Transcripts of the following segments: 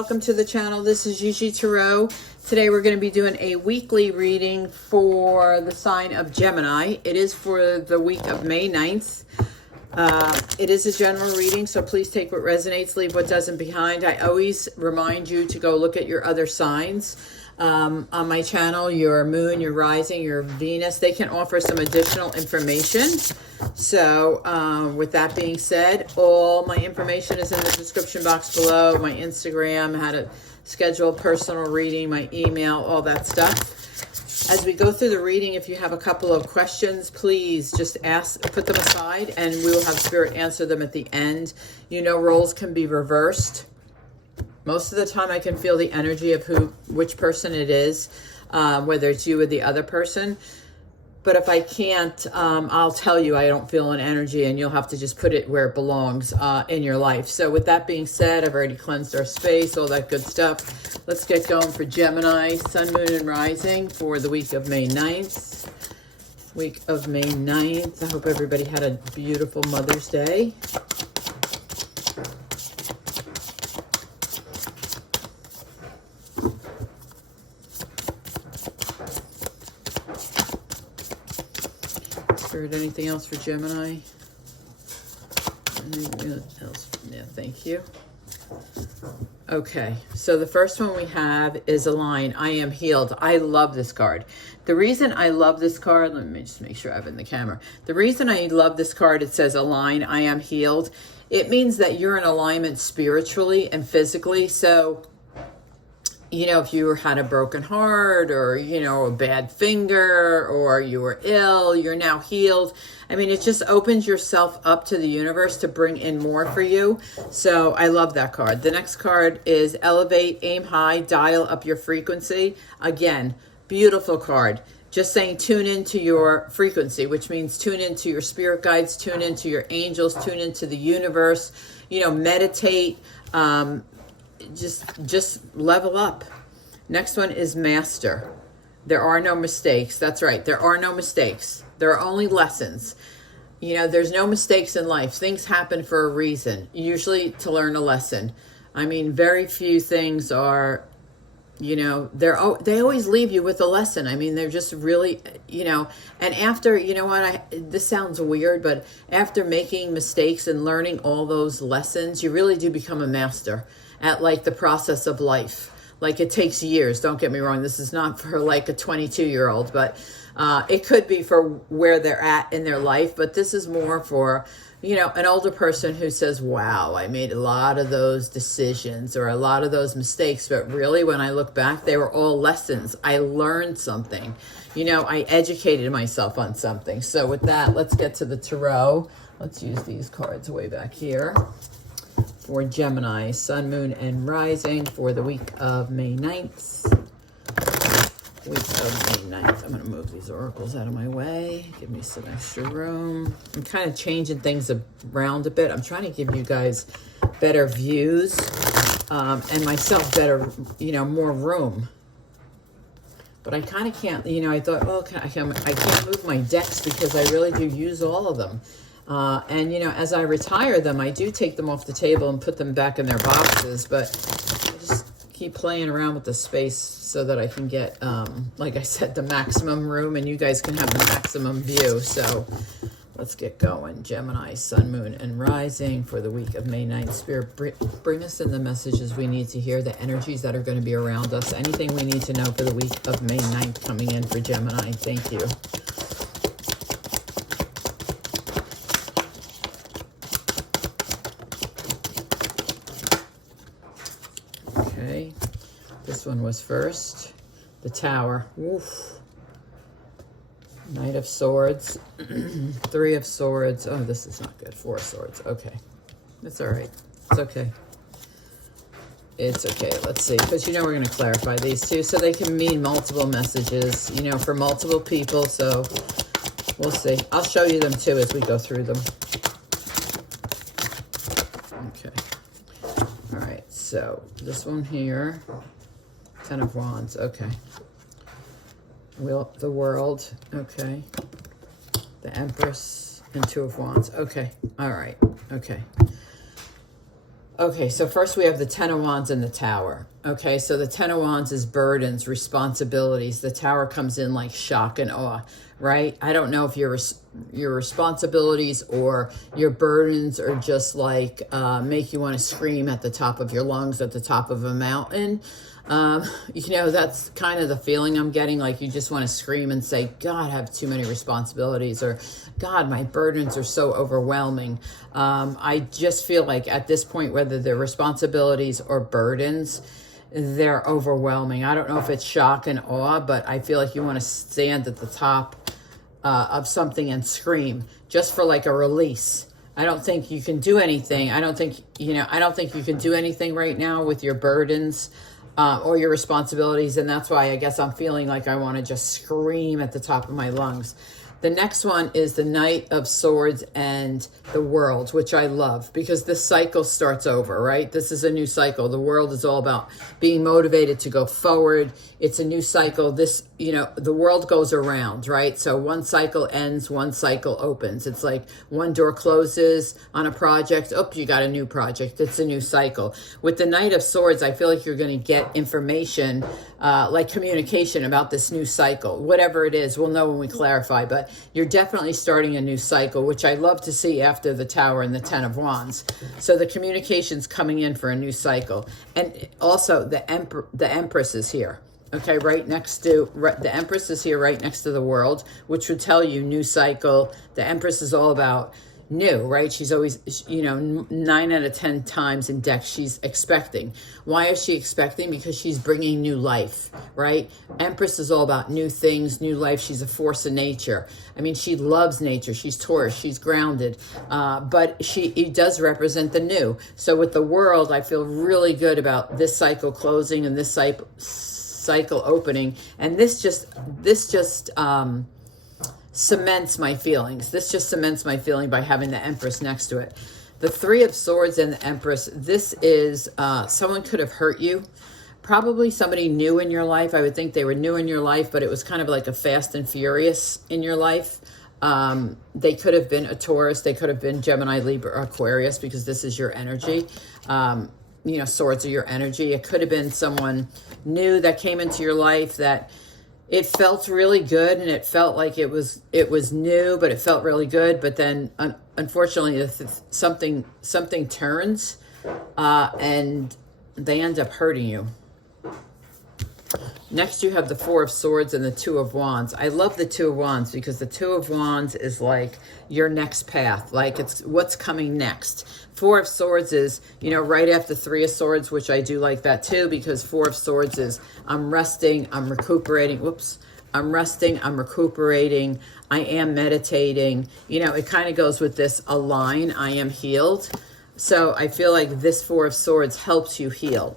welcome to the channel. This is GiGi Tarot. Today we're going to be doing a weekly reading for the sign of Gemini. It is for the week of May 9th. It is a general reading, so please take what resonates, leave what doesn't behind. I always remind you to go look at your other signs. On my channel, your moon, your rising, your Venus, they can offer some additional information. So with that being said, all my information is in the description box below. My Instagram, how to schedule a personal reading, my email, all that stuff. As we go through the reading, if you have a couple of questions, please just put them aside, and we will have Spirit answer them at the end. You know, roles can be reversed. Most of the time I can feel the energy of which person it is, whether it's you or the other person. But if I can't, I'll tell you I don't feel an energy, and you'll have to just put it where it belongs in your life. So with that being said, I've already cleansed our space, all that good stuff. Let's get going for Gemini, Sun, Moon, and Rising for the week of May 9th. Week of May 9th. I hope everybody had a beautiful Mother's Day. Spirit, anything else for Gemini? Anything else? Yeah, thank you. Okay, so the first one we have is a line, I am healed. I love this card. The reason I love this card, let me just make sure I have it in the camera. The reason I love this card, it says align, I am healed. It means that you're in alignment spiritually and physically. So, you know, if you had a broken heart or, you know, a bad finger or you were ill, you're now healed. I mean, it just opens yourself up to the universe to bring in more for you. So I love that card. The next card is elevate, aim high, dial up your frequency. Again, beautiful card. Just saying tune into your frequency, which means tune into your spirit guides, tune into your angels, tune into the universe, you know, meditate, just level up. Next one is master. There are no mistakes. That's right. There are no mistakes. There are only lessons. You know, there's no mistakes in life. Things happen for a reason, usually to learn a lesson. I mean, very few things are, you know, they always leave you with a lesson. I mean, they're just really, you know, and after, you know what, this sounds weird, but after making mistakes and learning all those lessons, you really do become a master at like the process of life. Like it takes years, don't get me wrong. This is not for like a 22-year-old, but it could be for where they're at in their life. But this is more for, you know, an older person who says, wow, I made a lot of those decisions or a lot of those mistakes. But really, when I look back, they were all lessons. I learned something. You know, I educated myself on something. So with that, let's get to the tarot. Let's use these cards way back here. For Gemini, Sun, Moon, and Rising for the week of May 9th. Week of May 9th. I'm going to move these oracles out of my way. Give me some extra room. I'm kind of changing things around a bit. I'm trying to give you guys better views and myself better, you know, more room. But I kind of can't, you know, I thought, oh, I can't move my decks because I really do use all of them. And, you know, as I retire them, I do take them off the table and put them back in their boxes, but I just keep playing around with the space so that I can get, like I said, the maximum room, and you guys can have the maximum view. So let's get going. Gemini, Sun, Moon, and Rising for the week of May 9th. Spirit, bring us in the messages we need to hear, the energies that are going to be around us, anything we need to know for the week of May 9th coming in for Gemini. Thank you. Okay, this one was first. The Tower. Oof. Knight of Swords. Three of Swords. Oh, this is not good. Four of Swords. Okay. It's all right. It's okay. It's okay. Let's see. Because, you know, we're going to clarify these two. So they can mean multiple messages, you know, for multiple people. So we'll see. I'll show you them, too, as we go through them. Okay. All right. So this one here. Ten of Wands. Okay. The World. Okay. The Empress and Two of Wands. Okay. All right. Okay. Okay, so first we have the Ten of Wands and the Tower. Okay, so the Ten of Wands is burdens, responsibilities. The Tower comes in like shock and awe, right? I don't know if your responsibilities or your burdens are just like make you want to scream at the top of your lungs at the top of a mountain. You know, that's kind of the feeling I'm getting, like you just want to scream and say, God, I have too many responsibilities, or God, my burdens are so overwhelming. I just feel like at this point, whether they're responsibilities or burdens, they're overwhelming. I don't know if it's shock and awe, but I feel like you want to stand at the top of something and scream just for like a release. I don't think you can do anything. I don't think you can do anything right now with your burdens or your responsibilities. And that's why I guess I'm feeling like I want to just scream at the top of my lungs. The next one is the Knight of Swords and the World, which I love because this cycle starts over, right? This is a new cycle. The world is all about being motivated to go forward. It's a new cycle. This, you know, the world goes around, right? So one cycle ends, one cycle opens. It's like one door closes on a project. Oh, you got a new project. It's a new cycle. With the Knight of Swords, I feel like you're going to get information like communication about this new cycle. Whatever it is, we'll know when we clarify, but you're definitely starting a new cycle, which I love to see after the Tower and the Ten of Wands. So the communication's coming in for a new cycle. And also the Empress is here. Okay, right next to, the Empress is here right next to the World, which would tell you new cycle. The Empress is all about new, right? She's always, you know, 9 out of 10 times in decks, she's expecting. Why is she expecting? Because she's bringing new life, right? Empress is all about new things, new life. She's a force of nature. I mean, she loves nature. She's Taurus. She's grounded. But it does represent the new. So with the World, I feel really good about this cycle closing and this cycle opening. And this just cements my feelings. This just cements my feeling by having the Empress next to it. The Three of Swords and the Empress, this is someone could have hurt you. Probably somebody new in your life. I would think they were new in your life, but it was kind of like a Fast and Furious in your life. They could have been a Taurus. They could have been Gemini, Libra, Aquarius, because this is your energy. You know, swords are your energy. It could have been someone new that came into your life that it felt really good, and it felt like it was new, but it felt really good. But then, unfortunately, something turns, and they end up hurting you. Next, you have the Four of Swords and the Two of Wands. I love the Two of Wands because the Two of Wands is like your next path. Like it's what's coming next. Four of Swords is, you know, right after Three of Swords, which I do like that too, because Four of Swords is I'm resting, I'm recuperating. Whoops. I'm resting, I'm recuperating, I am meditating. You know, it kind of goes with this align, I am healed. So I feel like this Four of Swords helps you heal.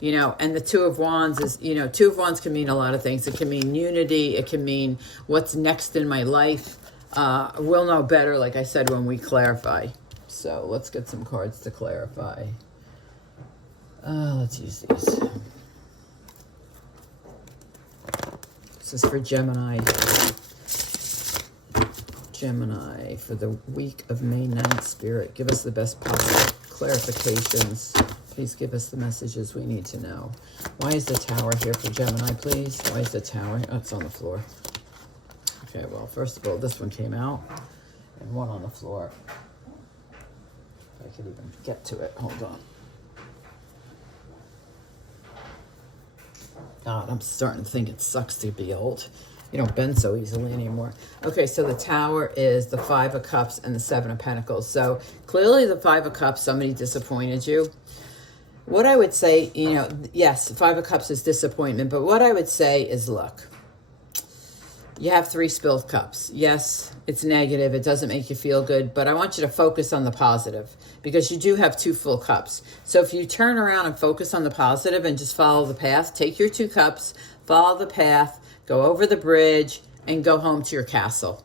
You know, and the Two of Wands is, you know, Two of Wands can mean a lot of things. It can mean unity. It can mean what's next in my life. We'll know better, like I said, when we clarify. So let's get some cards to clarify. Let's use these. This is for Gemini. Gemini for the week of May 9th, Spirit. Give us the best possible clarifications. Please give us the messages we need to know. Why is the Tower here for Gemini, please? Why is the Tower? Oh, it's on the floor. Okay, well, first of all, this one came out and one on the floor. If I could even get to it. Hold on. God, I'm starting to think it sucks to be old. You don't bend so easily anymore. Okay, so the Tower is the Five of Cups and the Seven of Pentacles. So clearly the Five of Cups, somebody disappointed you. What I would say, you know, yes, Five of Cups is disappointment, but what I would say is, look, you have 3 spilled cups. Yes, it's negative. It doesn't make you feel good, but I want you to focus on the positive because you do have 2 full cups. So if you turn around and focus on the positive and just follow the path, take your 2 cups, follow the path, go over the bridge, and go home to your castle.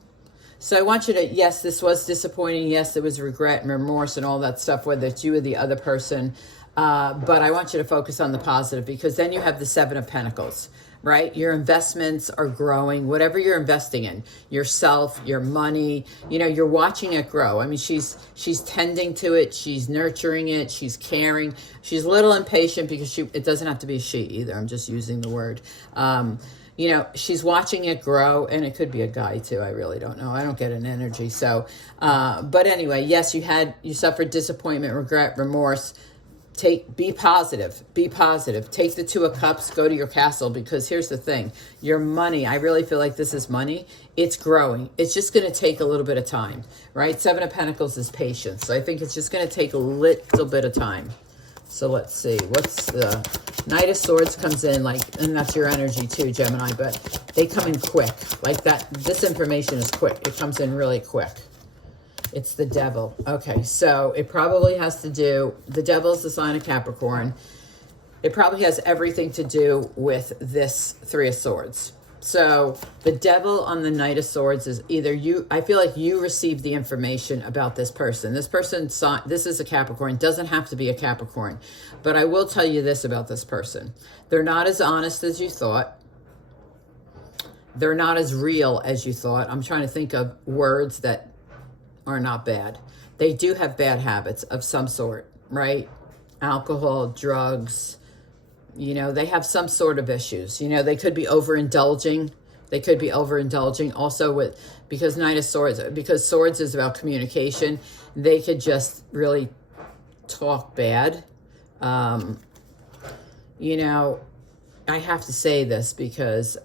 So I want you to, yes, this was disappointing. Yes, there was regret and remorse and all that stuff, whether it's you or the other person. But I want you to focus on the positive because then you have the Seven of Pentacles, right? Your investments are growing, whatever you're investing in, yourself, your money, you know, you're watching it grow. I mean, she's tending to it, she's nurturing it, she's caring. She's a little impatient because it doesn't have to be a she either. I'm just using the word. You know, she's watching it grow, and it could be a guy too. I really don't know. I don't get an energy. So, but anyway, yes, you suffered disappointment, regret, remorse. Be positive, be positive. Take the Two of Cups, go to your castle, because here's the thing, your money, I really feel like this is money. It's growing. It's just going to take a little bit of time, right? Seven of Pentacles is patience. So I think it's just going to take a little bit of time. So let's see, what's the Knight of Swords comes in like, and that's your energy too, Gemini, but they come in quick like that. This information is quick. It comes in really quick. It's the Devil. Okay, so it probably has to do, the Devil is the sign of Capricorn. It probably has everything to do with this Three of Swords. So the Devil on the Knight of Swords is either you, I feel like you received the information about this person. This person saw, this is a Capricorn, doesn't have to be a Capricorn. But I will tell you this about this person. They're not as honest as you thought. They're not as real as you thought. I'm trying to think of words that are not bad. They do have bad habits of some sort, right? Alcohol, drugs, you know, they have some sort of issues. You know, they could be overindulging. They could be overindulging also with, because Knight of Swords, because Swords is about communication, they could just really talk bad. You know, I have to say this because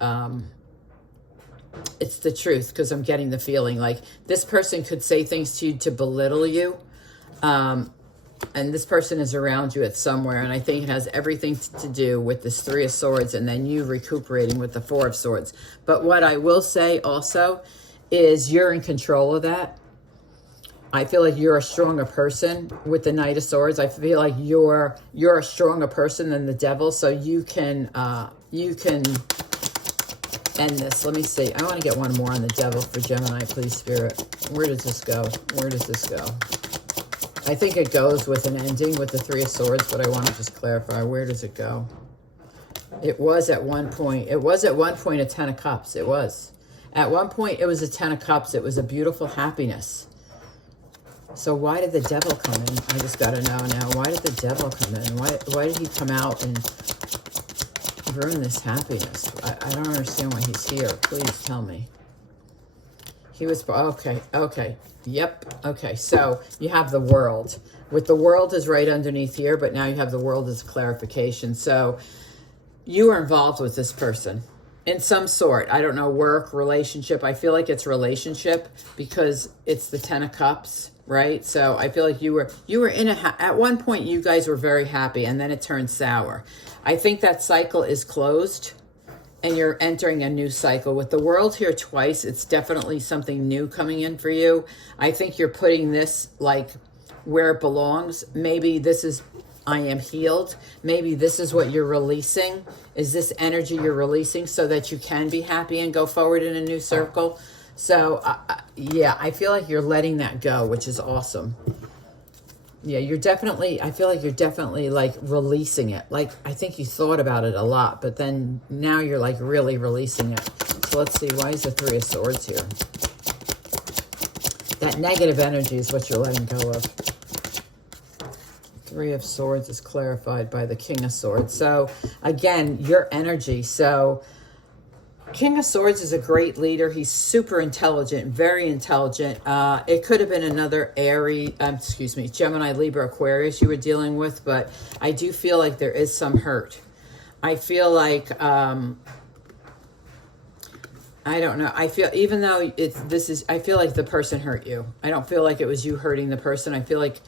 it's the truth, because I'm getting the feeling like this person could say things to you to belittle you. And this person is around you at somewhere. And I think it has everything to do with this Three of Swords and then you recuperating with the Four of Swords. But what I will say also is you're in control of that. I feel like you're a stronger person with the Knight of Swords. I feel like you're a stronger person than the Devil. So you can end this. Let me see. I want to get one more on the Devil for Gemini, please, Spirit. Where does this go? Where does this go? I think it goes with an ending with the Three of Swords, but I want to just clarify. Where does it go? It was at one point. It was at one point a Ten of Cups. It was. At one point, it was a Ten of Cups. It was a beautiful happiness. So why did the Devil come in? I just got to know now. Why did the Devil come in? Why did he come out and ruin this happiness? I don't understand why he's here. Please tell me. He was, okay, yep, okay. So you have the World. With the World is right underneath here, but now you have the World as clarification. So you are involved with this person in some sort. I don't know, work, relationship. I feel like it's relationship because it's the Ten of Cups, right? So I feel like you were in at one point you guys were very happy and then it turned sour. I think that cycle is closed and you're entering a new cycle. With the World here twice, it's definitely something new coming in for you. I think you're putting this like where it belongs. Maybe this is, I am healed. Maybe this is what you're releasing. Is this energy you're releasing so that you can be happy and go forward in a new circle? So yeah, I feel like you're letting that go, which is awesome. Yeah, you're definitely, I feel like you're definitely like releasing it. Like, I think you thought about it a lot, but then now you're like really releasing it. So let's see, why is the Three of Swords here? That negative energy is what you're letting go of. Three of Swords is clarified by the King of Swords. So again, your energy. So King of Swords is a great leader. He's super intelligent, very intelligent. It could have been another Aries, Gemini, Libra, Aquarius you were dealing with, but I do feel like there is some hurt. I feel like, I don't know. I feel, even though I feel like the person hurt you. I don't feel like it was you hurting the person. I feel like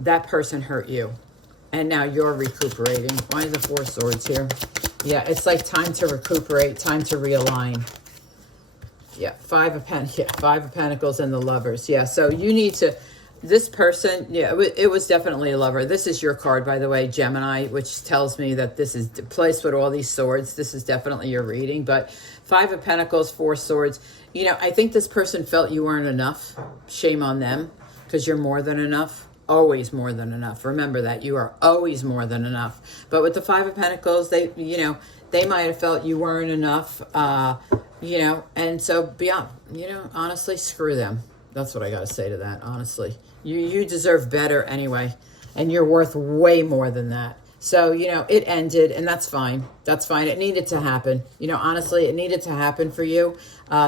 that person hurt you. And now you're recuperating. Why is the Four of Swords here? Yeah, it's like time to recuperate, time to realign. Yeah, Five of Pentacles and the Lovers. Yeah, so you need to, this person, yeah, it was definitely a lover. This is your card, by the way, Gemini, which tells me that this is placed with all these swords. This is definitely your reading. But Five of Pentacles, Four Swords. You know, I think this person felt you weren't enough. Shame on them, because you're more than enough. Always more than enough. Remember that. You are always more than enough. But with the Five of Pentacles, they, you know, They might have felt you weren't enough, you know, and so beyond, you know, honestly, screw them. That's what I got to say to that, honestly. You deserve better anyway, and you're worth way more than that. So, you know, it ended, and that's fine. That's fine. It needed to happen. You know, honestly, it needed to happen for you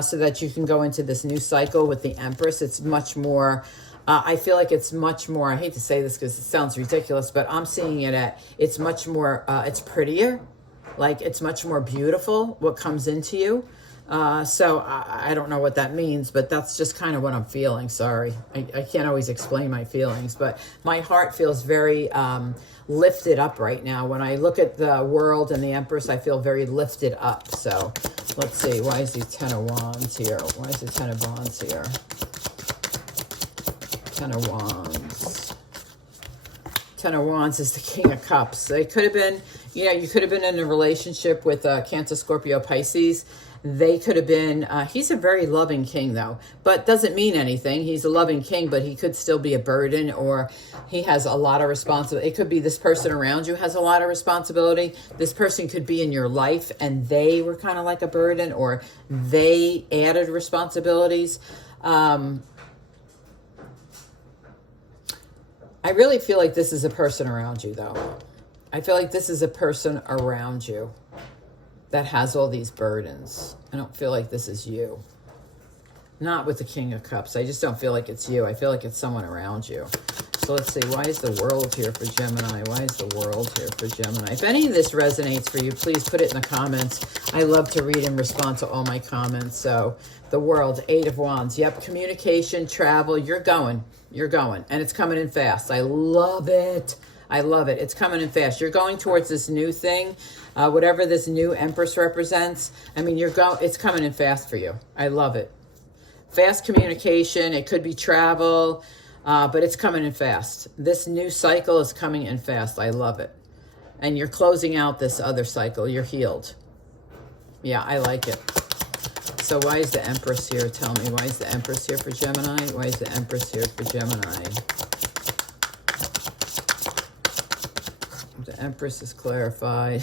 so that you can go into this new cycle with the Empress. It's much more, I feel like it's much more, I hate to say this because it sounds ridiculous, but I'm seeing it at, it's much more, it's prettier. Like, it's much more beautiful what comes into you. So I don't know what that means, but that's just kind of what I'm feeling. Sorry. I can't always explain my feelings, but my heart feels very lifted up right now. When I look at the world and the Empress, I feel very lifted up. So let's see. Why is the Ten of Wands here? Why is the Ten of Wands here? Ten of Wands. Ten of Wands is the King of Cups. They could have been, you know, you could have been in a relationship with Cancer, Scorpio, Pisces. They could have been, he's a very loving king though, but doesn't mean anything. He's a loving king, but he could still be a burden, or he has a lot of responsibility. It could be this person around you has a lot of responsibility. This person could be in your life and they were kind of like a burden, or they added responsibilities. I really feel like this is a person around you though. I feel like this is a person around you that has all these burdens. I don't feel like this is you. Not with the King of Cups. I just don't feel like it's you. I feel like it's someone around you. So let's see. Why is the World here for Gemini? Why is the World here for Gemini? If any of this resonates for you, please put it in the comments. I love to read and respond to all my comments. So the World, Eight of Wands. Yep, communication, travel. You're going. You're going. And it's coming in fast. I love it. I love it. It's coming in fast. You're going towards this new thing. Whatever this new Empress represents, I mean, it's coming in fast for you. I love it. Fast communication. It could be travel, but it's coming in fast. This new cycle is coming in fast. I love it. And you're closing out this other cycle. You're healed. Yeah, I like it. So why is the Empress here? Tell me, why is the Empress here for Gemini? Why is the Empress here for Gemini? The Empress is clarified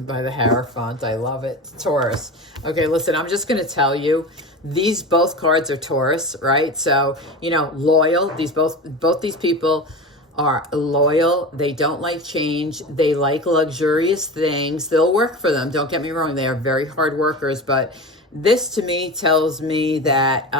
by the Hierophant. I love it. Taurus. Okay, listen, I'm just going to tell you, these both cards are Taurus, right? So, you know, loyal. Both these people are loyal. They don't like change. They like luxurious things. They'll work for them. Don't get me wrong. They are very hard workers, but this to me tells me that,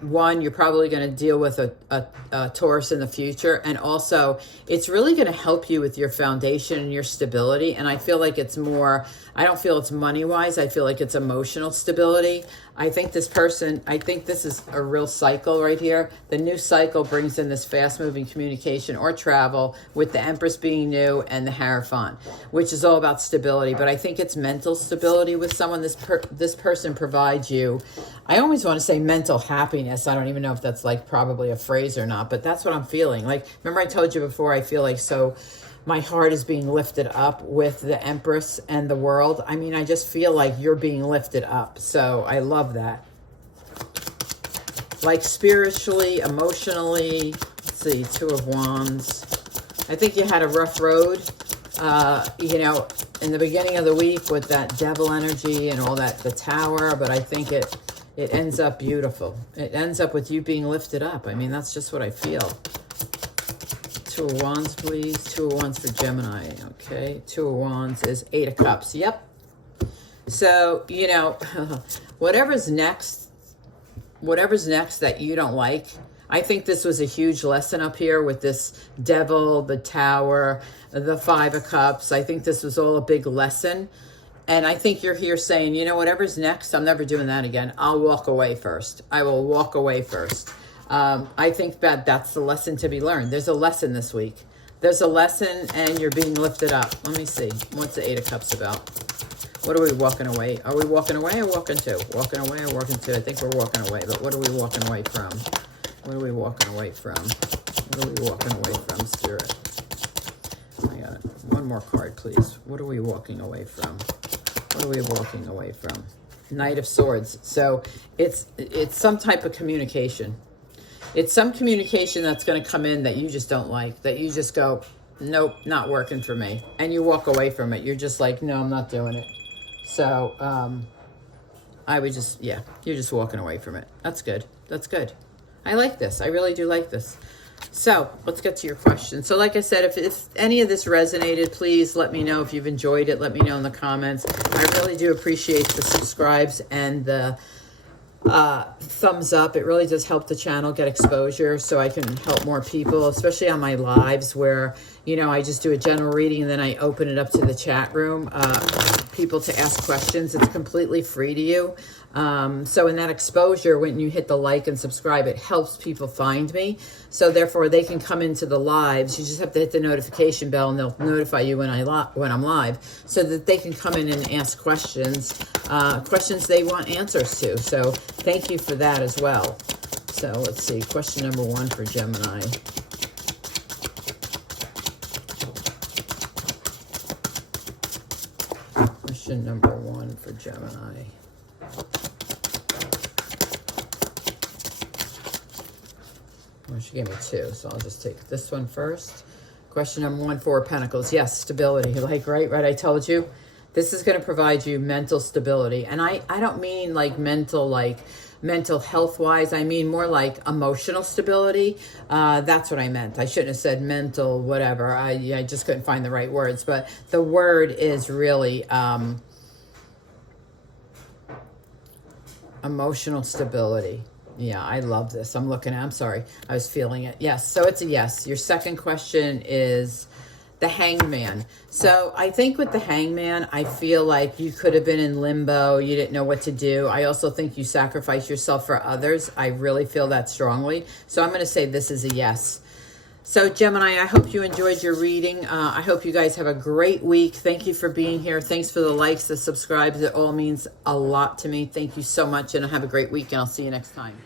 one, you're probably going to deal with a Taurus in the future. And also, it's really going to help you with your foundation and your stability. And I feel like it's more, I don't feel it's money-wise. I feel like it's emotional stability. I think this is a real cycle right here. The new cycle brings in this fast-moving communication or travel with the Empress being new and the Hierophant, which is all about stability. But I think it's mental stability with someone. This person provides you, I always want to say mental happiness. I don't even know if that's like probably a phrase or not, but that's what I'm feeling. Like, remember I told you before, I feel like my heart is being lifted up with the Empress and the World. I mean, I just feel like you're being lifted up. So I love that. Like spiritually, emotionally. Let's see, Two of Wands. I think you had a rough road, you know, in the beginning of the week with that devil energy and all that, the Tower. But I think it ends up beautiful. It ends up with you being lifted up. I mean, that's just what I feel. Two of Wands, please. Two of Wands for Gemini. Okay. Two of Wands is Eight of Cups. Yep. So, you know, whatever's next that you don't like, I think this was a huge lesson up here with this devil, the Tower, the Five of Cups. I think this was all a big lesson. And I think you're here saying, you know, whatever's next, I'm never doing that again. I'll walk away first. I will walk away first. I think that that's the lesson to be learned. There's a lesson this week. There's a lesson and you're being lifted up. Let me see. What's the Eight of Cups about? What are we walking away? Are we walking away or walking to? Walking away or walking to? I think we're walking away, but what are we walking away from? What are we walking away from? What are we walking away from, Spirit? Oh my God. One more card, please. What are we walking away from? What are we walking away from? Knight of Swords. So it's some type of communication. It's some communication that's going to come in that you just don't like, that you just go, nope, not working for me. And you walk away from it. You're just like, no, I'm not doing it. So I would just, yeah, you're just walking away from it. That's good. That's good. I like this. I really do like this. So let's get to your question. So like I said, if any of this resonated, please let me know. If you've enjoyed it, let me know in the comments. I really do appreciate the subscribes and the thumbs up. It really does help the channel get exposure so I can help more people, especially on my lives where, you know, I just do a general reading and then I open it up to the chat room, people to ask questions. It's completely free to you. So in that exposure, when you hit the like and subscribe, it helps people find me. So therefore they can come into the lives. You just have to hit the notification bell and they'll notify you when I'm live, so that they can come in and ask questions, questions they want answers to. So thank you for that as well. So let's see, question number 1 for Gemini. Question number 1 for Gemini. Well, she gave me 2, so I'll just take this one first. Question number 1, 4 of Pentacles. Yes, stability. Like, right, I told you. This is going to provide you mental stability. And I don't mean like mental health-wise. I mean more like emotional stability. That's what I meant. I shouldn't have said mental whatever. I just couldn't find the right words. But the word is really emotional stability. Yeah, I love this. I'm sorry. I was feeling it. Yes, so it's a yes. Your second question is the Hangman. So I think with the Hangman, I feel like you could have been in limbo. You didn't know what to do. I also think you sacrificed yourself for others. I really feel that strongly. So I'm going to say this is a yes. So Gemini, I hope you enjoyed your reading. I hope you guys have a great week. Thank you for being here. Thanks for the likes, the subscribes. It all means a lot to me. Thank you so much, and have a great week, and I'll see you next time.